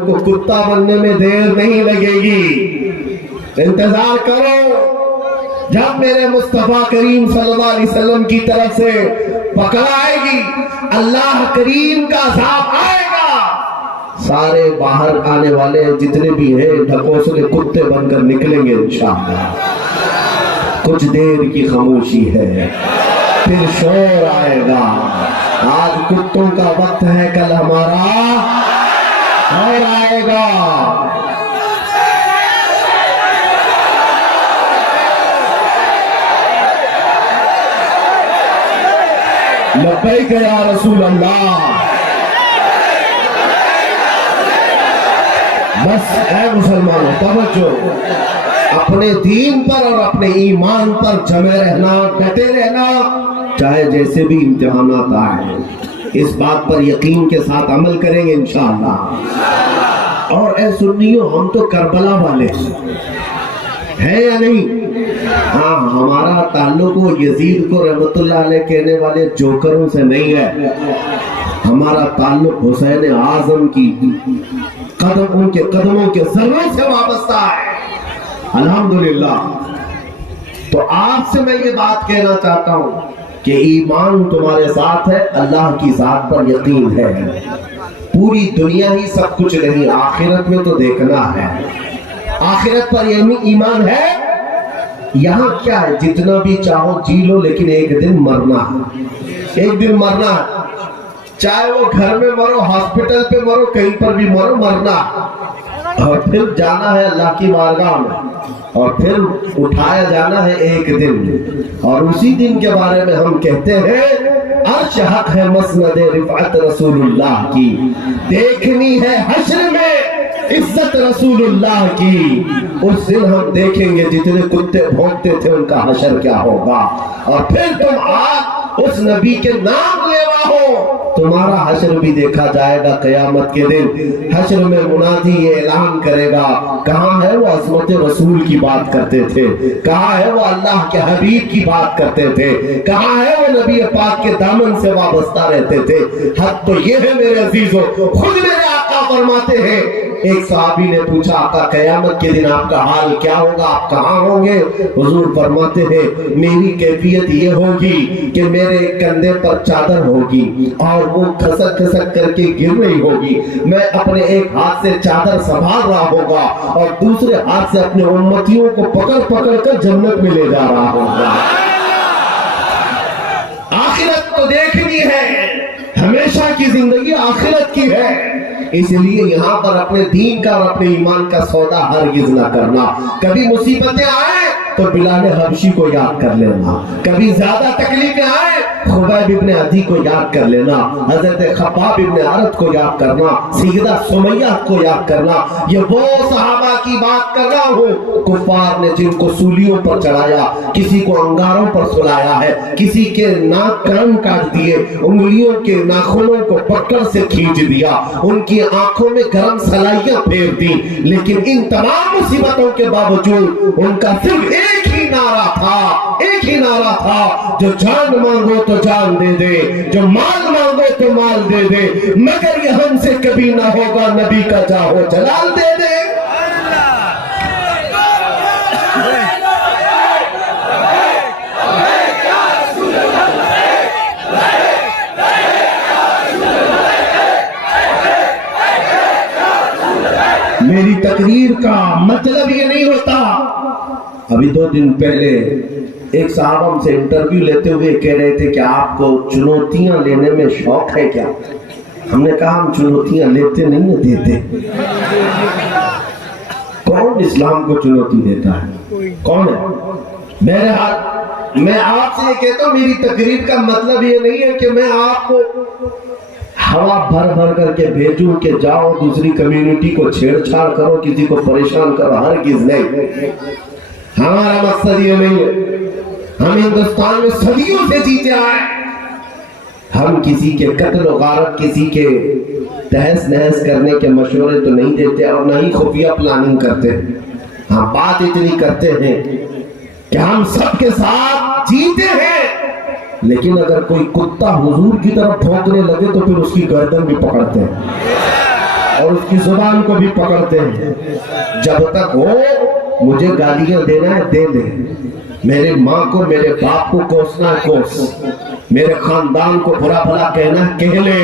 کو کتا بننے میں دیر نہیں لگے گی، انتظار کرو جب میرے مصطفیٰ کریم صلی اللہ علیہ وسلم کی طرف سے پکڑ آئے گی، اللہ کریم کا عذاب آئے گا، سارے باہر آنے والے جتنے بھی ہیں ڈھکوسلے کتے بن کر نکلیں گے انشاءاللہ۔ کچھ دیر کی خاموشی ہے، پھر شور آئے گا۔ آج کتوں کا وقت ہے، کل ہمارا اور آئے گا۔ لبیک یا رسول اللہ۔ بس اے مسلمانوں توجہ، اپنے دین پر اور اپنے ایمان پر جمے رہنا، ڈٹے رہنا، چاہے جیسے بھی امتحانات آئیں، اس بات پر یقین کے ساتھ عمل کریں گے انشاءاللہ۔ اور اے سنیوں، ہم تو کربلا والے ہیں یا نہیں؟ ہاں، ہمارا تعلق وہ یزید کو رحمت اللہ علیہ کہنے والے جوکروں سے نہیں ہے، ہمارا تعلق حسین اعظم کی ان کے قدموں کے ذروں سے وابستہ ہے، الحمدللہ۔ تو آپ سے میں یہ بات کہنا چاہتا ہوں کہ ایمان تمہارے ساتھ ہے، اللہ کی ذات پر یقین ہے، پوری دنیا ہی سب کچھ نہیں، آخرت میں تو دیکھنا ہے، آخرت پر ایمان ہے۔ یہاں کیا ہے، جتنا بھی چاہو جی لو، لیکن ایک دن مرنا ہے، ایک دن مرنا ہے، چاہے وہ گھر میں مرو، ہاسپٹل پہ مرو، کہیں پر بھی مرو، مرنا ہے، اور پھر جانا ہے اللہ کی بارگاہ میں، اور پھر اٹھایا جانا ہے ایک دن، اور اسی دن کے بارے میں ہم کہتے ہیں عرش حق ہے مسند رفعت رسول اللہ کی، دیکھنی ہے حشر میں عزت رسول اللہ کی، اس دن ہم دیکھیں گے جتنے کتے بھونکتے تھے ان کا حشر کیا ہوگا، اور پھر تم آج اس نبی کے نام لیوا ہو، تمہارا حشر بھی دیکھا جائے گا قیامت کے دن۔ حشر میں منادی یہ اعلان کرے گا، کہاں ہے وہ عظمت رسول کی بات کرتے تھے، کہاں ہے وہ اللہ کے حبیب کی بات کرتے تھے، کہاں ہے وہ نبی پاک کے دامن سے وابستہ رہتے تھے۔ حق تو یہ ہے میرے عزیزوں، خود میرے آقا فرماتے ہیں، ایک صحابی نے پوچھا آقا قیامت کے دن آپ کا حال کیا ہوگا، آپ کہاں ہوں گے؟ حضور فرماتے ہیں میری کیفیت یہ ہوگی کہ میرے کندھے پر چادر ہوگی اور وہ کھسک کھسک کر کے گر رہی ہوگی، میں اپنے ایک ہاتھ سے چادر سنبھال رہا ہوگا اور دوسرے ہاتھ سے اپنے امتیوں کو پکڑ پکڑ کر جنت میں لے جا رہا ہوگا۔ آخرت تو دیکھنی ہے، ہمیشہ کی زندگی آخرت کی ہے، اس لیے یہاں پر اپنے دین کا اور اپنے ایمان کا سودا ہرگز نہ کرنا۔ کبھی مصیبتیں آئیں تو بلال حبشی کو یاد کر لینا، کبھی زیادہ تکلیفیں آئیں خبیب ابن عدی کو یاد کر لینا، حضرت خباب ابن عرت کو یاد کرنا، سیدہ سمیہ کو یاد کرنا۔ یہ وہ صحابہ کی بات کر رہا ہوں کفار نے جن کو سولیوں پر چڑھایا، کسی کو انگاروں پر سلایا ہے، کسی کے ناک کان کاٹ دیے، انگلیوں کے ناخنوں کو پکڑ سے کھینچ دیا، ان کی آنکھوں میں گرم سلائیاں پھیر دی، لیکن ان تمام مصیبتوں کے باوجود ان کا صرف ایک ہی نعرہ تھا، ایک ہی نعرہ تھا، جو جان مانگو تو جان دے دے، جو مال مانگو تو مال دے دے، مگر یہ ہم سے کبھی نہ ہوگا نبی کا جاہو جلال دے دے۔ میری تقریر کا مطلب یہ نہیں ہوتا۔ ابھی 2 دن پہلے ایک صاحب ہم سے انٹرویو لیتے ہوئے کہہ رہے تھے کہ آپ کو چنوتیاں لینے میں شوق ہے کیا؟ ہم نے کہا ہم چنوتیاں لیتے نہیں ہیں، دیتے۔ کون اسلام کو چنوتی دیتا ہے؟ کون ہے؟ بہرحال میں آپ سے یہ کہتا ہوں، میری تقریر کا مطلب یہ نہیں ہے کہ میں آپ کو ہوا بھر بھر کر کے بھیجوں کہ جاؤ دوسری کمیونٹی کو چھیڑ چھاڑ کرو، کسی کو پریشان کرو، ہرگز نہیں۔ ہمارا مقصد یہ نہیں ہے، ہم ہندوستان میں صدیوں سے جیتے آئے، ہم کسی کے قتل و غارت، کسی کے تہس نہس کرنے کے مشورے تو نہیں دیتے اور نہ ہی خفیہ پلاننگ کرتے۔ ہم بات اتنی کرتے ہیں کہ ہم سب کے ساتھ جیتے ہیں، لیکن اگر کوئی کتا حضور کی طرف بھونکنے لگے تو پھر اس کی گردن بھی پکڑتے ہیں۔ اور اس کی زبان کو بھی پکڑتے ہیں. جب تک وہ مجھے گالیاں دینا ہے دے دے, میرے ماں کو میرے باپ کو کوسنا ہے کوس, میرے خاندان کو برا بھلا کہنا ہے کہہ لے,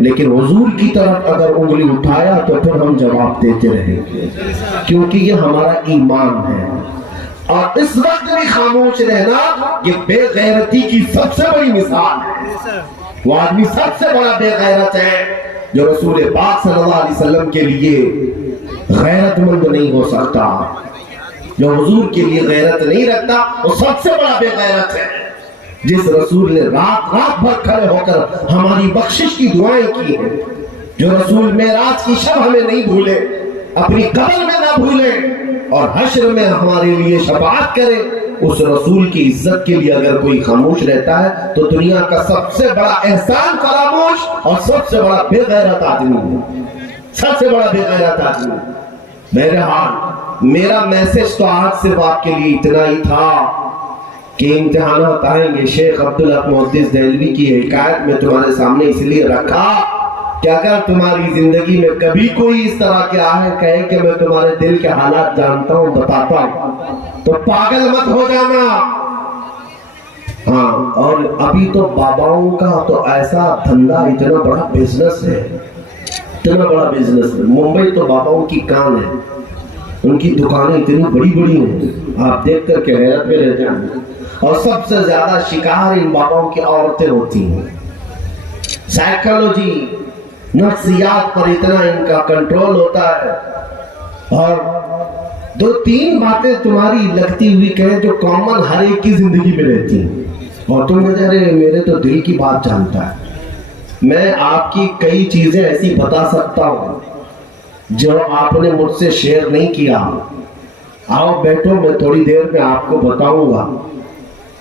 لیکن حضور کی طرف اگر انگلی اٹھایا تو پھر ہم جواب دیتے رہیں گے, کیونکہ یہ ہمارا ایمان ہے. اور اس وقت بھی خاموش رہنا یہ بے غیرتی کی سب سے بڑی مثال ہے. وہ آدمی سب سے بڑا بے غیرت ہے جو رسول پاک صلی اللہ علیہ وسلم کے لیے غیرت مند نہیں ہو سکتا. جو حضور کے لیے غیرت نہیں رکھتا وہ سب سے بڑا بے غیرت ہے. جس رسول نے رات رات بھر کھڑے ہو کر ہماری بخشش کی دعائیں کی ہیں, جو رسول معراج کی شب ہمیں نہیں بھولے, اپنی قبر میں نہ بھولے اور حشر میں ہمارے لیے شفاعت کرے, اس رسول کی عزت کے لیے اگر کوئی خاموش رہتا ہے تو دنیا کا سب سے بڑا احسان فراموش اور سب سے بڑا بے غیرت آدمی ہے, سب سے بڑا بے غیرت آدمی. بہرحال میرا میسج تو آج صرف آپ کے لیے اتنا ہی تھا کہ امتحانات آئیں گے. شیخ عبدالحق محدث دہلوی کی حکایت میں تمہارے سامنے اس لیے رکھا کہ اگر تمہاری زندگی میں کبھی کوئی اس طرح کے آئے کہے کہ میں تمہارے دل کے حالات جانتا ہوں بتاتا ہوں تو پاگل مت ہو جانا. ہاں, اور ابھی تو باباؤں کا تو ایسا دھندا, اتنا بڑا بزنس ہے, اتنا بڑا بزنس ہے. ممبئی تو باباؤں کی کان ہے, ان کی دکانیں اتنی بڑی بڑی ہیں آپ دیکھ کر کے حیرت میں رہ جائیں. اور سب سے زیادہ شکار ان باباؤں کی عورتیں ہوتی ہیں. سائیکالوجی نفسیات پر اتنا ان کا کنٹرول ہوتا ہے. اور دو تین باتیں تمہاری لگتی ہوئی کہیں جو کامن ہر ایک کی زندگی میں رہتی ہیں, اور تم کہتے ہیں میرے تو دل کی بات جانتا ہے. میں آپ کی کئی چیزیں ایسی بتا سکتا ہوں جو آپ نے مجھ سے شیئر نہیں کیا. آؤ بیٹھو, میں تھوڑی دیر میں آپ کو بتاؤں گا,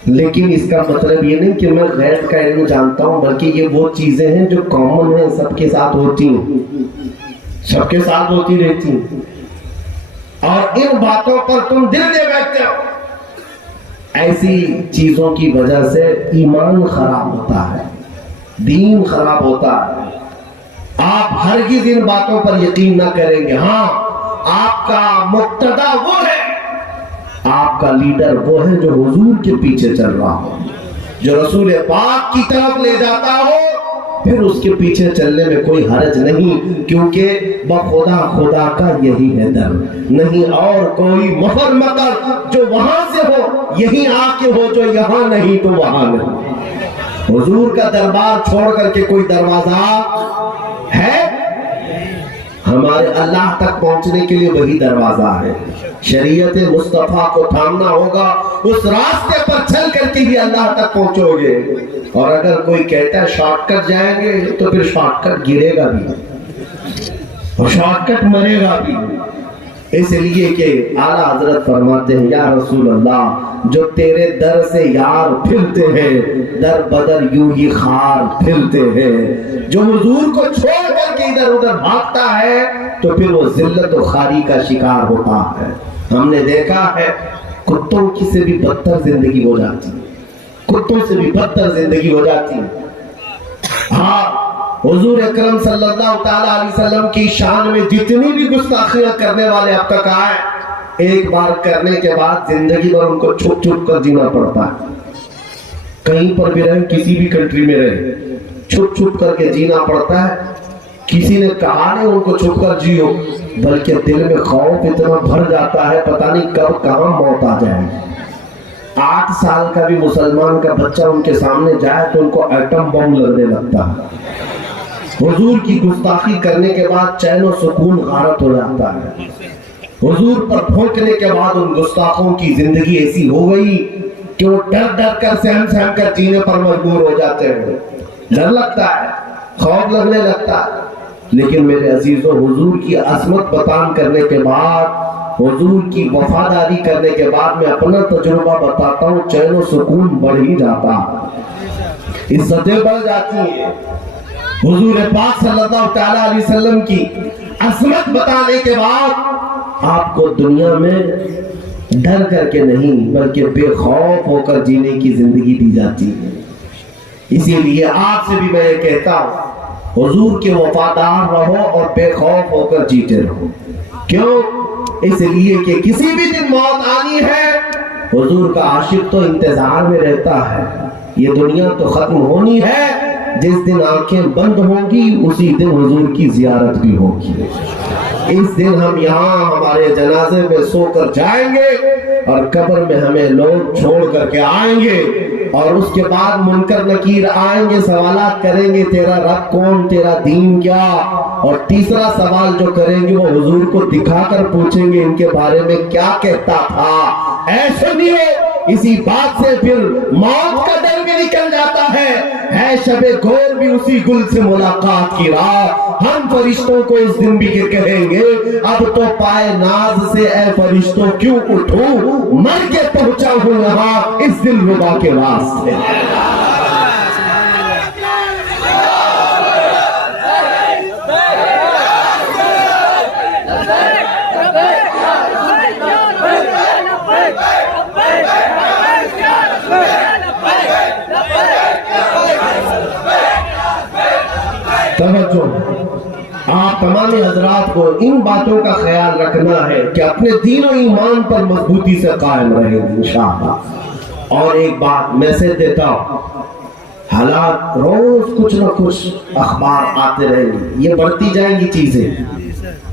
لیکن اس کا مطلب یہ نہیں کہ میں غیب کا علم جانتا ہوں, بلکہ یہ وہ چیزیں ہیں جو کامن ہیں, سب کے ساتھ ہوتی ہیں, سب کے ساتھ ہوتی رہتی ہیں. اور ان باتوں پر تم دل دے بیٹھتے ہو. ایسی چیزوں کی وجہ سے ایمان خراب ہوتا ہے, دین خراب ہوتا ہے. آپ ہرگز ان باتوں پر یقین نہ کریں گے. ہاں, آپ کا مقتدا وہ ہے, آپ کا لیڈر وہ ہے جو حضور کے پیچھے چل رہا ہو, جو رسول پاک کی طرف لے جاتا ہو, پھر اس کے پیچھے چلنے میں کوئی حرج نہیں, کیونکہ بخدا خدا کا یہی ہے در, نہیں اور کوئی مفر مکر جو وہاں سے ہو یہی آ کے ہو, جو یہاں نہیں تو وہاں نہیں. حضور کا دربار چھوڑ کر کے کوئی دروازہ ہے؟ ہمارے اللہ تک پہنچنے کے لیے وہی دروازہ ہے. شریعت مصطفیٰ کو تھامنا ہوگا, اس راستے پر چل کر کے بھی اللہ تک پہنچو گے. اور اگر کوئی کہتا ہے شارٹ کٹ جائیں گے تو پھر شارٹ کٹ گرے گا بھی اور شارٹ کٹ مرے گا بھی. اس لیے کہ اعلیٰ حضرت فرماتے ہیں یا رسول اللہ, جو تیرے در سے یار پھرتے ہیں در بدر یوں ہی خار پھرتے ہیں. جو حضور کو چھوڑ کر کے ادھر ادھر بھاگتا ہے تو پھر وہ ذلت و خواری کا شکار ہوتا ہے. ہم نے دیکھا ہے کتوں کی سے بھی بدتر زندگی ہو جاتی ہے, کتوں سے بھی بدتر زندگی ہو جاتی ہے. ہاں, حضور اکرم صلی اللہ تعالی علیہ وسلم کی شان میں جتنی بھی گستاخیاں کرنے والے اب تک آئے, ایک بار کرنے کے بعد زندگی بھر ان کو چھپ چھپ کر جینا پڑتا ہے. کہیں پر بھی رہے, کسی بھی کنٹری میں رہے, چھپ چھپ کر کے جینا پڑتا ہے. کسی نے کہا نہیں ان کو چھپ کر جیو, بلکہ دل میں خوف اتنا بھر جاتا ہے پتہ نہیں کب کہاں موت آ جائے. 8 سال کا بھی مسلمان کا بچہ ان کے سامنے جائے تو ان کو ایٹم بم لگنے لگتا ہے. حضور کی گستاخی کرنے کے بعد چین و سکون غارت ہو جاتا ہے. حضور پر پھونکنے کے بعد ان گستاخوں کی زندگی ایسی ہو گئی کہ وہ ڈر ڈر کر سہم سہم کر جینے پر مجبور ہو جاتے ہیں. ڈر لگتا ہے, خوف لگنے لگتا ہے. لیکن میرے عزیزوں, حضور کی عظمت بیان کرنے کے بعد, حضور کی وفاداری کرنے کے بعد میں اپنا تجربہ بتاتا ہوں, چین و سکون بڑھ ہی جاتا, عزتیں بڑھ جاتی ہیں. حضور پاک صلی اللہ تعالی علیہ وسلم کی عظمت بتانے کے بعد آپ کو دنیا میں ڈر کر کے نہیں بلکہ بے خوف ہو کر جینے کی زندگی دی جاتی ہے. اسی لیے آپ سے بھی میں یہ کہتا ہوں حضور کے وفادار رہو اور بے خوف ہو کر جیتے رہو. کیوں؟ اس لیے کہ کسی بھی دن موت آنی ہے. حضور کا عاشق تو انتظار میں رہتا ہے. یہ دنیا تو ختم ہونی ہے. جس دن آنکھیں بند ہوں گی اسی دن حضور کی زیارت بھی ہوگی. اس دن ہم یہاں ہمارے جنازے میں سو کر جائیں گے اور قبر میں ہمیں لوگ چھوڑ کر کے آئیں گے اور اس کے بعد منکر نکیر آئیں گے, سوالات کریں گے تیرا رب کون, تیرا دین کیا, اور تیسرا سوال جو کریں گے وہ حضور کو دکھا کر پوچھیں گے ان کے بارے میں کیا کہتا تھا. ایسے نہیں ہے. اسی بات سے پھر موت کا ڈر بھی نکل جاتا ہے شب گور بھی اسی گل سے ملاقات کی راہ. ہم فرشتوں کو اس دن بھی کہیں گے اب تو پائے ناز سے اے فرشتوں کیوں اٹھوں, مر کے پہنچا ہوں یہاں اس دل ربا کے واسطے. توجہ, آپ تمام حضرات کو ان باتوں کا خیال رکھنا ہے کہ اپنے دین و ایمان پر مضبوطی سے قائم رہیں انشاءاللہ. اور ایک بات میسج دیتا ہوں, حالات روز کچھ نہ کچھ اخبار آتے رہیں گے, یہ بڑھتی جائیں گی چیزیں.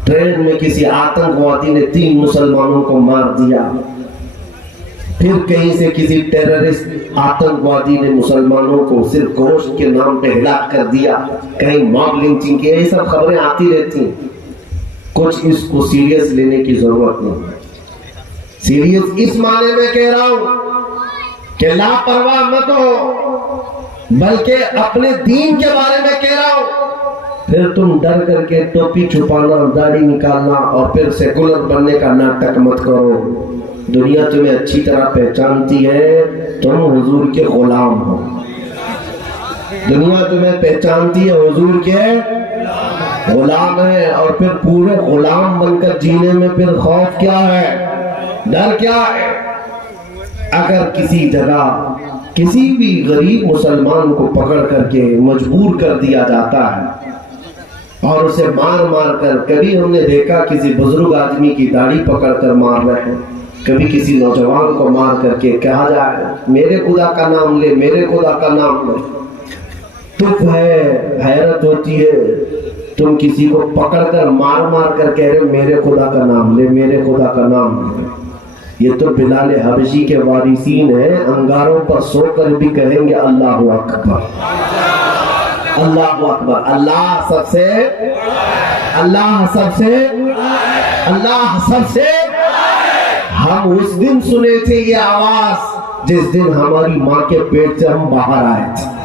ٹرین میں کسی آتنکوادی نے 3 مسلمانوں کو مار دیا, پھر کہیں سے کسی ٹیررسٹ آتنکوادی نے مسلمانوں کو صرف گوشت کے نام پہ ہلاک کر دیا, کہیں موب لنچنگ کی, یہ سب خبریں آتی رہتی ہیں. کچھ اس کو سیریس لینے کی ضرورت نہیں. سیریس اس معنی میں کہہ رہا ہوں کہ لاپرواہ مت ہو, بلکہ اپنے دین کے بارے میں کہہ رہا ہوں. پھر تم ڈر کر کے ٹوپی چھپانا, داڑھی نکالنا اور پھر سیکولر بننے کا ناٹک مت کرو. دنیا تمہیں اچھی طرح پہچانتی ہے, تم حضور کے غلام ہو. دنیا تمہیں پہچانتی ہے حضور کے غلام ہے, اور پھر پورے غلام بن کر جینے میں پھر خوف کیا ہے, ڈر کیا ہے؟ اگر کسی جگہ کسی بھی غریب مسلمان کو پکڑ کر کے مجبور کر دیا جاتا ہے اور اسے مار مار کر, کبھی ہم نے دیکھا کسی بزرگ آدمی کی داڑھی پکڑ کر مار رہے ہیں, کبھی کسی نوجوان کو مار کر کے کہا جائے میرے خدا کا نام لے, میرے خدا کا نام لے. تف ہے, حیرت ہوتی ہے, تم کسی کو پکڑ کر مار مار کر کہہ رہے میرے خدا کا نام لے, میرے خدا کا نام لے. یہ تو بلال حبشی کے وارثین ہیں, انگاروں پر سو کر بھی کہیں گے اللہ اکبر, اللہ اکبر. اللہ سب سے, اللہ سب سے, اللہ سب سے. ہم اس دن سنے تھے یہ آواز جس دن ہماری ماں کے پیٹ سے ہم باہر آئے تھے.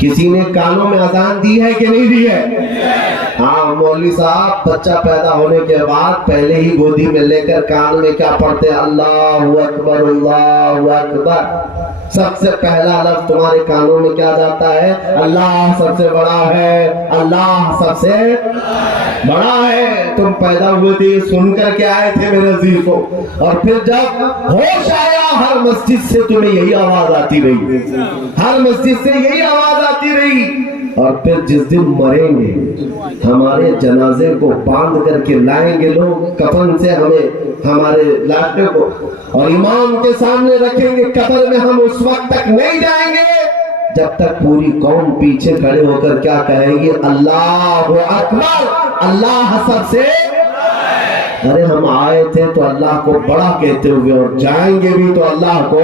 کسی نے کانوں میں اذان دی ہے کہ نہیں دی ہے؟ ہاں مولوی صاحب بچہ پیدا ہونے کے بعد پہلے ہی گودی میں لے کر کان میں کیا پڑھتے ہیں, اللہ اکبر, اللہ اکبر. سب سے پہلا لفظ تمہارے کانوں میں کیا جاتا ہے, اللہ سب سے بڑا ہے, اللہ سب سے بڑا ہے. تم پیدا ہوئے تھے سن کر کے آئے تھے میرے عزیزوں, اور پھر جب ہوش آیا ہر مسجد سے تمہیں یہی آواز آتی رہی, ہر مسجد سے یہی آواز آتی رہی. اور پھر جس دن مریں گے ہمارے جنازے کو باندھ کر کے لائیں گے لوگ, کفن سے ہمیں ہمارے لاشوں کو, اور امام کے سامنے رکھیں گے قبر میں. ہم اس وقت تک نہیں جائیں گے جب تک پوری قوم پیچھے کھڑے ہو کر کیا کہیں گے, اللہ اکبر, اللہ سب سے. ارے ہم آئے تھے تو اللہ کو بڑا کہتے ہوئے اور جائیں گے بھی تو اللہ کو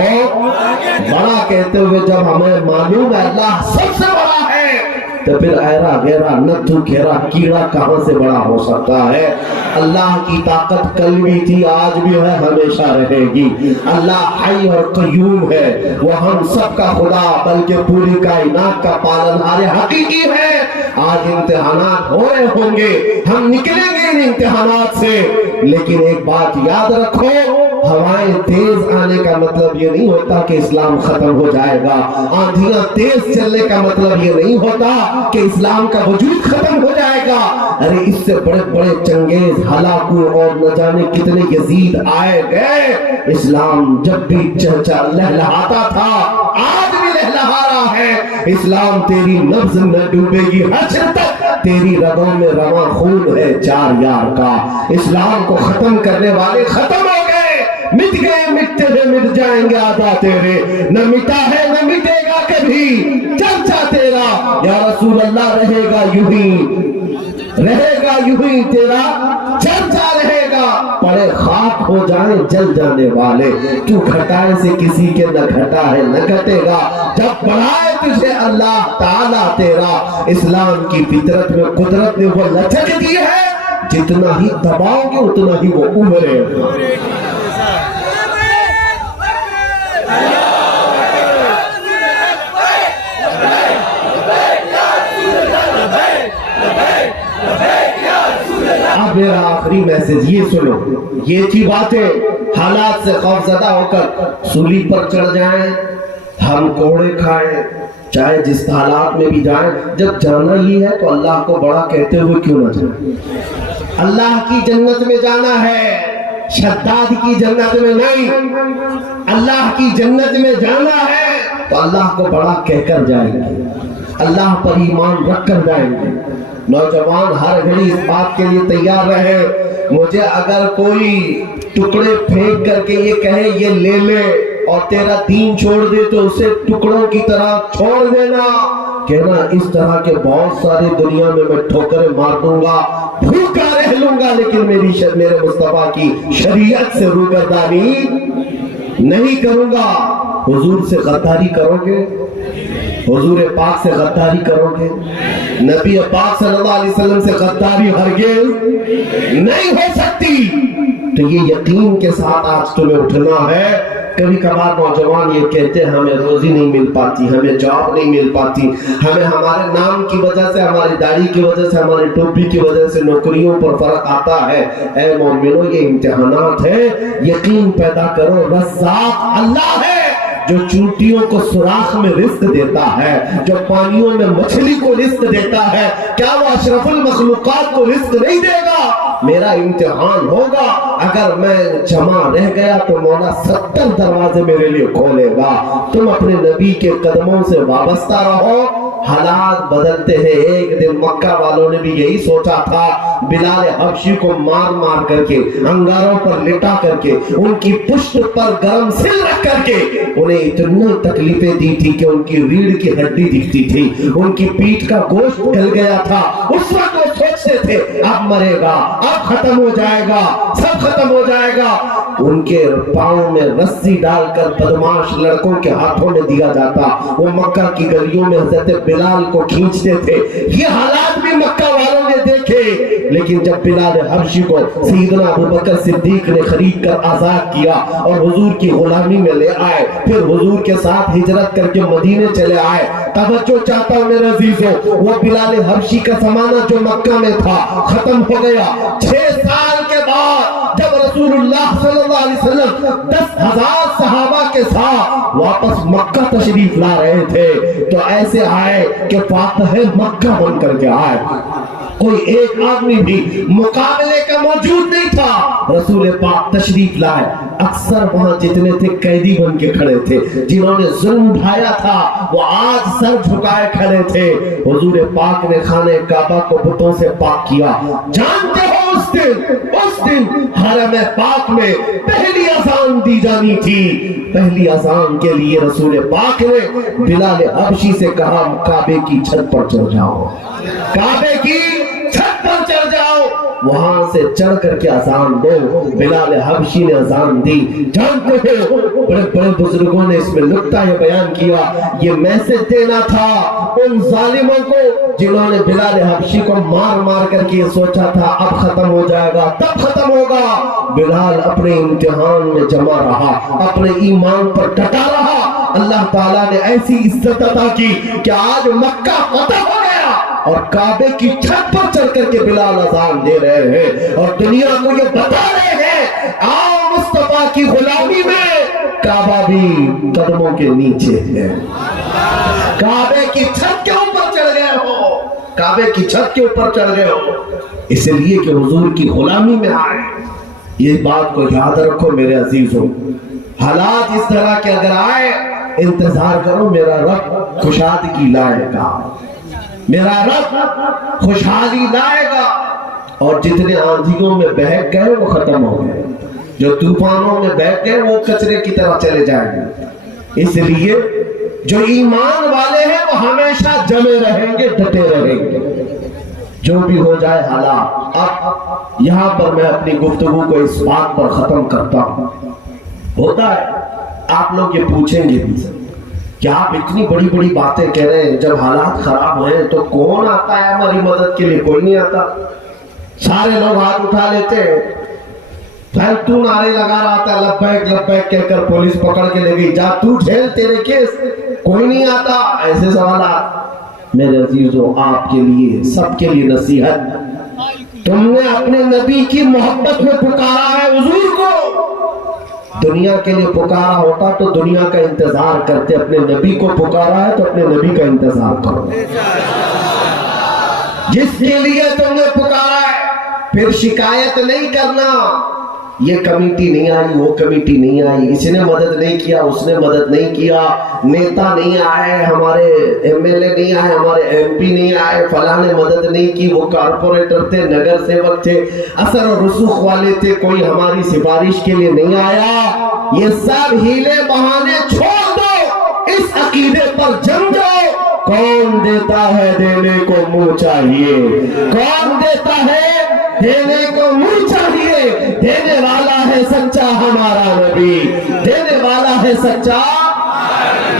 بڑا کہتے ہوئے. جب ہمیں معلوم ہے اللہ سب سے بڑا ہے تو پھر ایرا غیرہ نتھو گھیرا کیڑا کہاں سے بڑا ہو سکتا ہے. اللہ کی طاقت کل بھی تھی, آج بھی ہے, ہمیشہ رہے گی. اللہ حی اور قیوم ہے, وہ ہم سب کا خدا بلکہ پوری کائنات کا پالنہار حقیقی ہے. آج امتحانات ہو رہے ہوں گے, ہم نکلیں گے ان امتحانات سے, لیکن ایک بات یاد رکھو, ہوائیں تیز آنے کا مطلب یہ نہیں ہوتا کہ اسلام ختم ہو جائے گا. آندھیاں تیز چلنے کا مطلب یہ نہیں ہوتا کہ اسلام کا وجود ختم ہو جائے گا. ارے اس سے بڑے بڑے چنگیز, ہلاکو اور نہ جانے کتنے یزید آئے گئے. اسلام جب بھی لہلہاتا تھا, آج بھی لہلہا رہا ہے. اسلام تیری نبض نہ ڈوبے گی حشر تک, تیری رگوں میں رواں خون ہے 4 یار کا. اسلام کو ختم کرنے والے ختم ہو گئے, مٹ گئے, مٹتے ہیں مٹ جائیں گے آدھا تیرے. نہ مٹا ہے نہ مٹے گا کبھی چرچا تیرا, یا رسول اللہ رہے گا یوں ہی تیرا چرچا رہے گا. پڑے خاک ہو جائیں جل جانے والے, تو گھٹائے سے کسی کے نہ گھٹا ہے نہ گھٹے گا. جب بڑھائے تجھے اللہ تعالیٰ تیرا, اسلام کی فطرت میں قدرت نے وہ لچک دی ہے, جتنا ہی دباؤ گے اتنا ہی وہ ابھرے گا. اب میرا آخری میسج یہ سنو, یہ تھی باتیں. حالات سے خوفزدہ ہو کر سولی پر چڑھ جائیں, ہم کوڑے کھائیں, چاہے جس حالات میں بھی جائیں. جب جانا ہی ہے تو اللہ کو بڑا کہتے ہوئے کیوں نہ جائیں. اللہ کی جنت میں جانا ہے, شداد کی جنت میں نہیں. اللہ کی جنت میں جانا ہے تو اللہ کو بڑا کہہ کر جائیں گے, اللہ پر ایمان رکھ کر جائیں گے. نوجوان ہر گھڑی اس بات کے لیے تیار رہے, مجھے اگر کوئی ٹکڑے پھینک کر کے یہ کہے یہ لے لے اور تیرا دین چھوڑ دے تو اسے ٹکڑوں کی طرح چھوڑ دینا. کہنا اس طرح کے بہت سارے دنیا میں ٹھوکریں مار دوں گا, بھوکا رہ لوں گا, لیکن میرے مصطفیٰ کی شریعت سے روگردانی نہیں کروں گا. حضور سے غداری کرو گے, حضور پاک سے غداری کرو گے, نبی پاک صلی اللہ علیہ وسلم سے غداری ہرگز نہیں ہو سکتی. تو یہ یقین کے ساتھ آج تمہیں اٹھنا ہے. کبھی کبھار نوجوان یہ کہتے ہیں ہمیں روزی نہیں مل پاتی, ہمیں جاب نہیں مل پاتی, ہمیں ہمارے نام کی وجہ سے, ہماری داڑھی کی وجہ سے, ہماری ٹوپی کی وجہ سے نوکریوں پر فرق آتا ہے. اے مومنو, یہ امتحانات ہیں, یقین پیدا کرو رزاق اللہ ہے, جو چونٹیوں کو سوراخ میں رزق دیتا ہے, جو پانیوں میں مچھلی کو رزق دیتا ہے. کیا وہ اشرف المخلوقات کو رزق نہیں دے گا؟ میرا امتحان ہوگا, اگر میں جمع رہ گیا تو مولا 70 دروازے میرے لیے کھولے گا. تم اپنے نبی کے قدموں سے وابستہ رہو. حالات بدلتے ہیں. ایک دن مکہ والوں نے بھی یہی سوچا تھا, بلال حبشی کو مار مار کر کے, انگاروں پر لٹا کر کے, ان کی پشت پر گرم سل رکھ کر کے انہیں اتنی تکلیفیں دی تھی کہ ان کی ریڑھ کی ہڈی دکھتی تھی, ان کی پیٹھ کا گوشت ڈل گیا تھا. اس وقت وہ سوچتے تھے اب مرے گا, اب ختم ہو جائے گا, سب ختم ہو جائے گا. ان کے پاؤں میں رسی ڈال کر بدماش لڑکوں کے ہاتھوں میں دیا جاتا. وہ مکہ کی گلیوں میں حضرت بلال کو کھینچتے تھے. یہ حالات بھی مکہ والوں نے دیکھے, لیکن جب بلال حبشی کو سیدنا ابوبکر صدیق نے خرید کر آزاد کیا اور حضور کی غلامی میں لے آئے, پھر حضور کے ساتھ ہجرت کر کے مدینے چلے آئے. توجہ چاہتا ہوں میرے عزیزوں, وہ بلال حبشی کا زمانہ جو مکہ میں تھا ختم ہو گیا. 6 سال کے بعد جب رسول اللہ صلی اللہ علیہ وسلم 10,000 صحابہ کے ساتھ واپس مکہ تشریف لا رہے تھے, تو ایسے آئے کہ فاتح مکہ بن کر کے آئے. کوئی ایک آدمی بھی مقابلے کا موجود نہیں تھا. رسول پاک تشریف لائے, اکثر وہاں جتنے تھے قیدی بن کے کھڑے تھے. جنہوں نے ظلم اٹھایا تھا وہ آج سر جھکائے کھڑے تھے. حضور پاک نے خانہ کعبہ کو بتوں سے پاک کیا. جانتے ہو اس دن حرم پاک میں پہلی اذان دی جانی تھی. پہلی اذان کے لیے رسول پاک نے بلال حبشی سے کہا کعبے کی چھت پر چڑھ جاؤ, کعبے کی چھت پر چڑھ جاؤ, وہاں سے چڑھ کر کے اذان دو. بلال حبشی نے اذان دی. جانتے ہو بڑے بڑے بزرگوں نے اس میں نکتہ یہ بیان کیا, یہ میسج دینا تھا ان ظالموں کو جنہوں نے بلال حبشی کو مار مار کر کے یہ سوچا تھا اب ختم ہو جائے گا, تب ختم ہوگا. بلال اپنے امتحان میں جمع رہا, اپنے ایمان پر ڈٹا رہا. اللہ تعالیٰ نے ایسی عزت عطا کی کہ آج مکہ فتح ہو گیا. اور کعبے کی چھت پر چڑھ کر کے بلال اذان دے رہے ہیں اور دنیا کو یہ بتا رہے ہیں آؤ مصطفیٰ کی غلامی میں، کعبہ بھی قدموں کے نیچے ہے۔ کعبے کی چھت کے اوپر چڑھ گئے ہو، کعبے کی چھت کے اوپر چڑھ گئے ہو اس لیے کہ حضور کی غلامی میں آئے۔ یہ بات کو یاد رکھو میرے عزیزوں، حالات اس طرح کے اگر آئے انتظار کرو، میرا رب خوشحالی لائے گا، میرا رب خوشحالی لائے گا۔ اور جتنے آندھیوں میں بہک گئے وہ ختم ہو گئے، جو طوفانوں میں بہک گئے وہ کچرے کی طرح چلے جائیں گے۔ اس لیے جو ایمان والے ہیں وہ ہمیشہ جمے رہیں گے، ڈٹے رہیں گے، جو بھی ہو جائے حالات۔ اب یہاں پر میں اپنی گفتگو کو اس بات پر ختم کرتا ہوں۔ ہوتا ہے آپ لوگ یہ پوچھیں گے بھی کہ آپ اتنی بڑی بڑی باتیں کہہ رہے ہیں، جب حالات خراب ہوئے تو کون آتا ہے ہماری مدد کے لیے؟ کوئی نہیں آتا، سارے لوگ ہاتھ اٹھا لیتے ہیں، پھر تو نعرے لگا رہا تھا لبیک لبیک کہہ کر پولیس پکڑ کے لے گئی، جا تو جھیل تیرے کیس، کوئی نہیں آتا۔ ایسے سوالات میرے عزیزوں آپ کے لیے، سب کے لیے نصیحت، تم نے اپنے نبی کی محبت میں پکارا ہے حضور کو، دنیا کے لیے پکارا ہوتا تو دنیا کا انتظار کرتے، اپنے نبی کو پکارا ہے تو اپنے نبی کا انتظار کرو۔ جس کے لیے تم نے پکارا ہے پھر شکایت نہیں کرنا، یہ کمیٹی نہیں آئی، وہ کمیٹی نہیں آئی، اس نے مدد نہیں کیا، اس نے مدد نہیں کیا، نیتا نہیں آئے، ہمارے ایم ایل اے نہیں آئے، ہمارے ایم پی نہیں آئے، فلاں نے مدد نہیں کی، وہ کارپوریٹر تھے، نگر سیوک تھے، اثر و رسوخ والے تھے، کوئی ہماری سفارش کے لیے نہیں آیا۔ یہ سب ہیلے بہانے چھوڑ دو، اس عقیدے پر جم جاؤ، کون دیتا ہے دینے کو منہ چاہیے، کون دیتا ہے دینے کو منہ چاہیے، دینے والا ہے سچا ہمارا نبی، دینے والا ہے سچا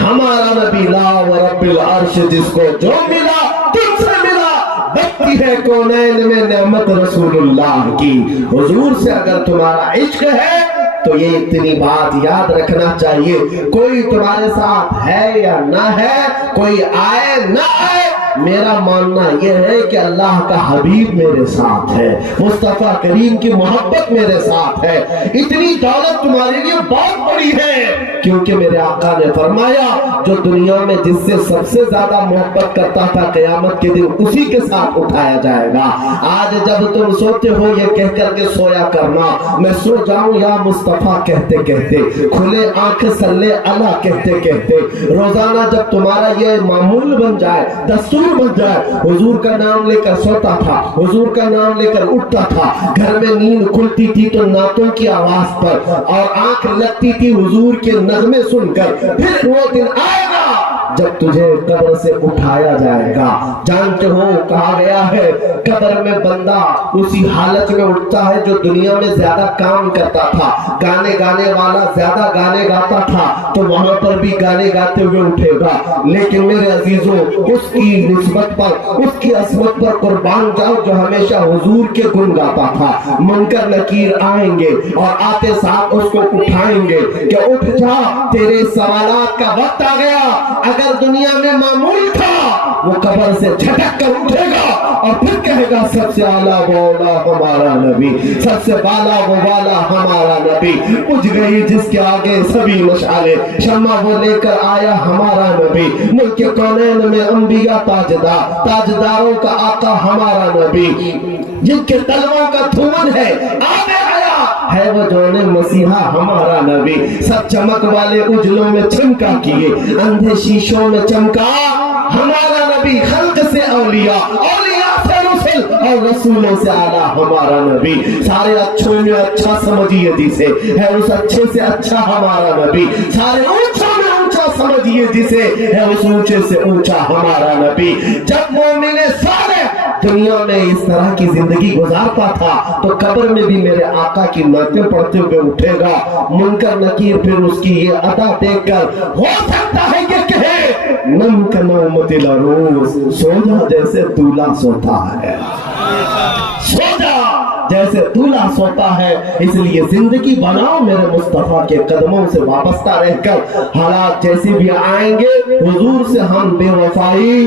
ہمارا نبی۔ لا ورب العرش، جس کو جو ملا تم سے ملا، بکتی ہے کونین میں نعمت رسول اللہ کی۔ حضور سے اگر تمہارا عشق ہے تو یہ اتنی بات یاد رکھنا چاہیے، کوئی تمہارے ساتھ ہے یا نہ ہے، کوئی آئے نہ آئے، میرا ماننا یہ ہے کہ اللہ کا حبیب میرے ساتھ ہے، مصطفیٰ کریم کی محبت میرے ساتھ ہے۔ اتنی دولت تمہارے لیے بہت بڑی ہے، کیونکہ میرے آقا نے فرمایا جو دنیا میں جس سے سب سے زیادہ محبت کرتا تھا قیامت کے دن اسی کے ساتھ اٹھایا جائے گا۔ آج جب تم سوتے ہو یہ کہہ کر کے سویا کرنا میں سو جاؤں یا مصطفیٰ کہتے کہتے، کھلے آنکھ صلی اللہ کہتے کہتے، روزانہ جب تمہارا یہ معمول بن جائے، دستور بن جائے، حضور کا نام لے کر سوتا تھا، حضور کا نام لے کر اٹھتا تھا، گھر میں نیند کھلتی تھی تو نعتوں کی آواز پر، اور آنکھ لگتی تھی حضور کے نغمے سن کر، پھر وہ دن آئے گا جب تجھے قبر سے اٹھایا جائے گا۔ جانتے ہو کہا گیا ہے قبر میں بندہ اسی حالت میں اٹھتا ہے جو دنیا میں زیادہ کام کرتا تھا، گانے گانے والا زیادہ گانے گاتا تھا تو وہاں پر بھی گانے گاتے ہوئے اٹھے گا، لیکن میرے عزیزوں اس کی نسبت پر، اس کی عظمت پر قربان جاؤ جو ہمیشہ حضور کے گن گاتا تھا۔ منکر نکیر آئیں گے اور آتے ساتھ اس کو اٹھائیں گے کہ اٹھ جا تیرے سوالات کا وقت آ گیا۔ اگر دنیا میں معمول تھا وہ قبر سے جھٹک کر اٹھے گا اور پھر کہے گا سب سے اعلیٰ وہ اعلیٰ ہمارا نبی، سب سے بالا وہ بالا ہمارا نبی، بجھ گئی جس کے آگے سبھی مشعلیں، شمع وہ لے کر آیا ہمارا نبی، ملک کونین میں انبیاء تاجدار، تاجداروں کا آقا ہمارا نبی، جن کے تلووں کا دھومن ہے آگے آیا ہے وہ جون مسیحا ہمارا نبی، سب چمک والے اجلوں میں چمکا کیے، اندھے شیشوں میں چمکا ہمارا نبی، خلق سے اولیاء، اولیاء سے رسل اور رسولوں سے اعلیٰ ہمارا نبی، سارے اچھوں میں اچھا سمجھیے جسے ہے اس اچھے سے اچھا ہمارا نبی، سارے اونچوں میں اونچا سمجھیے جسے ہے اس اونچے سے اونچا ہمارا نبی۔ جب مومن صالح دنیا میں اس طرح کی زندگی گزارتا تھا تو قبر میں بھی میرے آقا کی نعتیں پڑھتے ہوئے اٹھے گا۔ منکر نکیر پھر اس کی یہ ادا دیکھ کر ہو سکتا ہے کہ کہے نم کا نومت العروس، سو جا جیسے دولہا سوتا ہے، سو جا جیسے دولہا سوتا ہے۔ اس لیے زندگی بناؤ میرے مصطفیٰ کے قدموں سے وابستہ رہ کر، حالات جیسے بھی آئیں گے حضور سے ہم بے وفائی